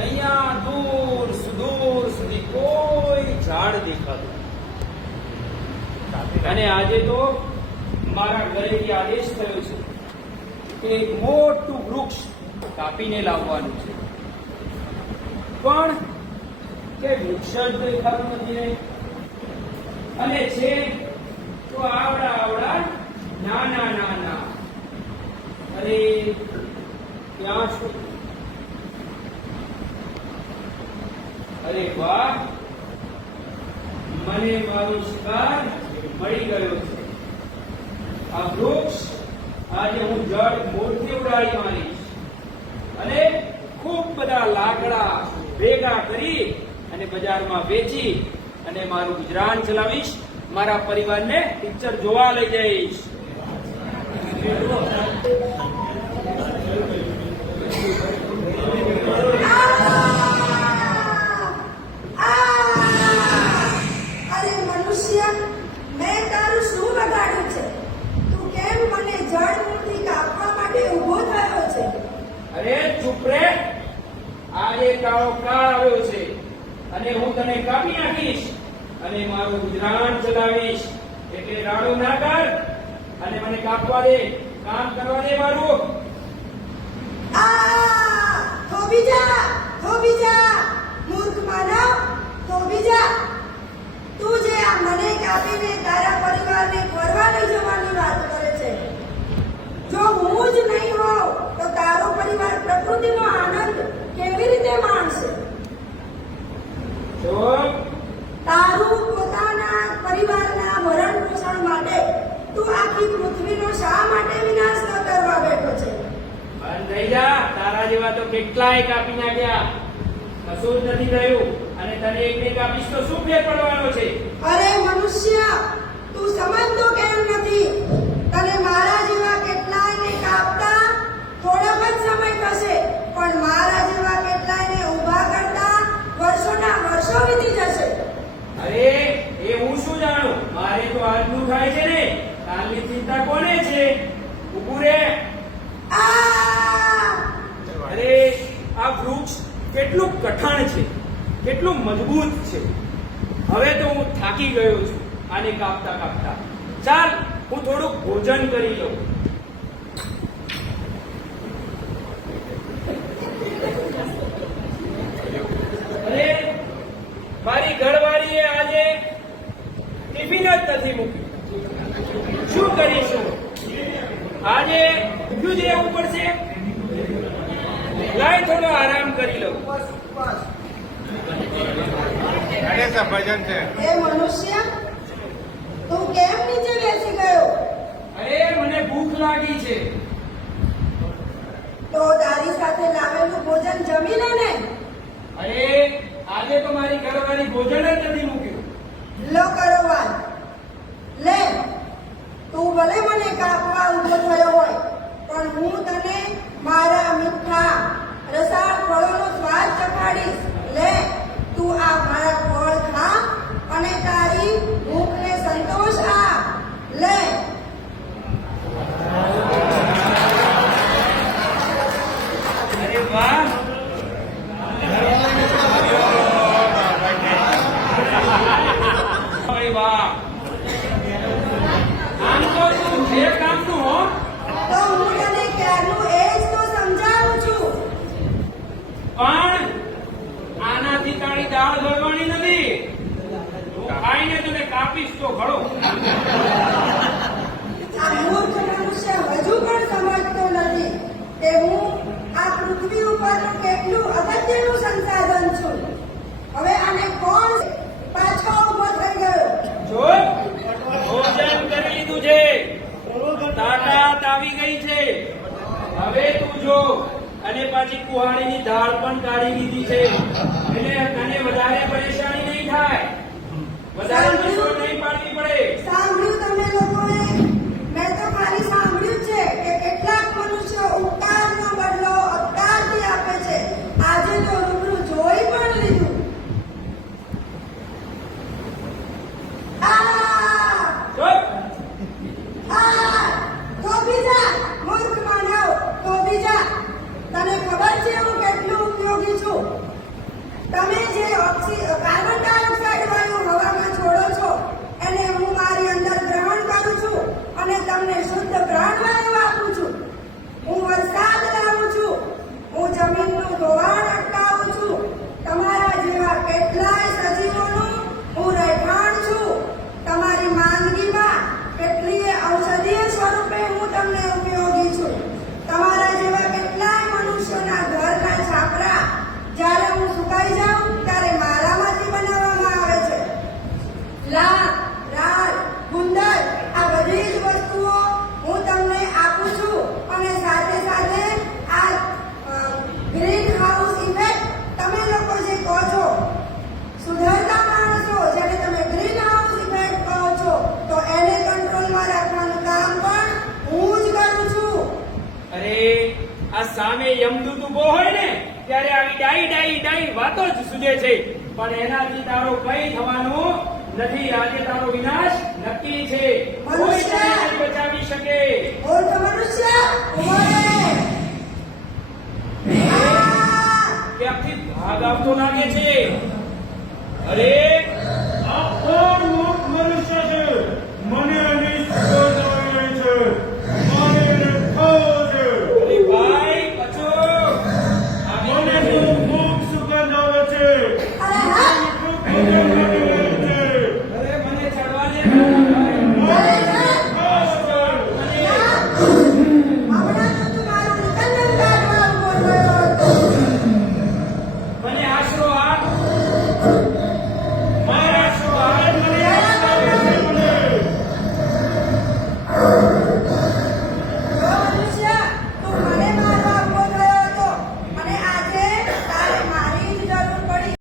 અહીંયા દૂર સુદૂર સુધી કોઈ ઝાડ દેખાતું નથી. અને આજે તો મારા ઘરેથી આદેશ થયો છે કે એક મોટું વૃક્ષ કાપીને લાવવાનું છે, પણ કે વૃક્ષ જ દેખાતું નથી ને. અને છે તો આવડા આવડા નાના નાના. અરે ક્યાં છું? અરે વાહ, મને મારો શિકાર મળી ગયો છે. આ વૃક્ષ આજે હું જડ મોરથી ઉડાડી મારીશ અને ખૂબ બધા લાકડા ભેગા કરી અને બજારમાં વેચી અને મારું ગુજરાન ચલાવીશ. મારા પરિવારને પિક્ચર જોવા લઈ જઈશ. અરે ચૂપ રે, આજે કાળો કાળ આવ્યો છે અને હું તને કાપી નાખીશ અને મારું ગુજરાન ચલાવીશ. એટલે રાડો ના કર અને મને કાપવા દે, કામ કરવા દે મારું. થોભી જા મૂર્ખ માનવ, થોભી જા. તું જે આ મને કાપીને તારા પરિવારને ફરવા લઈ જવાની વાત કરે છે, જો હું જ નહીં હોઉં તો તારો પરિવાર પ્રકૃતિનો આનંદ કેવી રીતે માણશે? તારું પોતાના પરિવારના ભરણ પોષણ માટે તું આખી પૃથ્વીનો શા માટે વિનાશ ન કરવા બેઠો છે? બંધ થઈ જા. તારા જેવા તો કેટલાય કાપી નાખ્યા, કશું જ નથી થયું. અને તને એકને કાપીશ તો શું ફેર પડવાનો છે? અરે મનુષ્ય, તું સમજતો કેમ નથી? તને મારા જેવા કેટલાયને કાપતા થોડોક જ સમય થશે, પણ મારા જેવા કેટલાયને ઊભા કરતા વર્ષોના વર્ષો વીતી જશે. અરે એ હું શું જાણું? મારે તો આજનું થાય છે ને, કાલની ચિંતા કોને છે? ઊભું રે. અરે આ વૃક્ષ કેટલું કઠણ છે, કેટલું મજબૂત છે. હવે તો હું થાકી ગયો છું આને કાપતા કાપતા. ચાલ હું થોડુંક ભોજન કરી લઉં. અરે મારી ઘરવાળીએ આજે ટિફિન જ નથી મૂક્યું. શું કરીશું? આજે ભૂખ્યું જ રહેવું પડશે. લાય થોડો આરામ કરી લઉં. ભજન છે. એ મનુષ્ય, તું કેમ નીચે બેસી ગયો? અરે મને ભૂખ લાગી છે. તો તારી સાથે લાવેલું ભોજન જમી લે ને. અરે આજે તો મારી ઘરવાળી ભોજન જ નથી મૂક્યું. લો કરો વાત. લે, તું ભલે મને કાપવા ઊભો થયો હોય, પણ હું તને મારા મીઠા રસાળ ફળોનો સ્વાદ ચખાડીશ. લે, તું આ મારા ફળ ખા અને તારી ભૂખને સંતોષ આપ. લે. અરે વાહ, અરે વાહ. આમ તો તું જે કામનું હો. તો હું તને ક્યારનું એ જ તો સમજાવું છું. પણ આનાથી તારી દાળ ગળવાની નથી. તું ખાઈને તને કાપીશ તો ખરો. આ મૂર્ખ મનુષ્ય હજુ પણ સમજતો નથી કે હું આ પૃથ્વી ઉપરનું કેટલું અગત્યનું સંસાધન છું. હવે આને કોણ પાછો ઉભો થઈ ગયો? જો ભોજન કરી લીધું છે, તાકાત આવી ગઈ છે. હવે તું જો, અને પાછી કુહાડીની દાળ પણ કાઢી લીધી છે. એટલે તને વધારે પરેશાની નહીં થાય, વધારે મુશ્કેલ નહીં પાડવી પડે. સાંભળ્યું તમે લોકોએ? મેં તો ખાલી સાંભળ્યું છે કે કેટલાક મનુષ્યો ઉપકારનો બદલો અપકારથી આપે છે. આજે તો રૂબરૂ જોઈ પણ લીધું. થોભી જા મૂર્ખ માનવ, થોભી જા. તને ખબર છે હું કેટલું ઉપયોગી છું? જ્યારે આ સામે યમદૂત ઉભો હોય ને ત્યારે આવી ડાઈ વાતો જ સૂજે છે, પણ એનાથી તારો કઈ થવાનું નથી. આજે તારો વિનાશ નક્કી છે. કોઈ તને નહીં બચાવી શકે. મૂર્ખ મનુષ્ય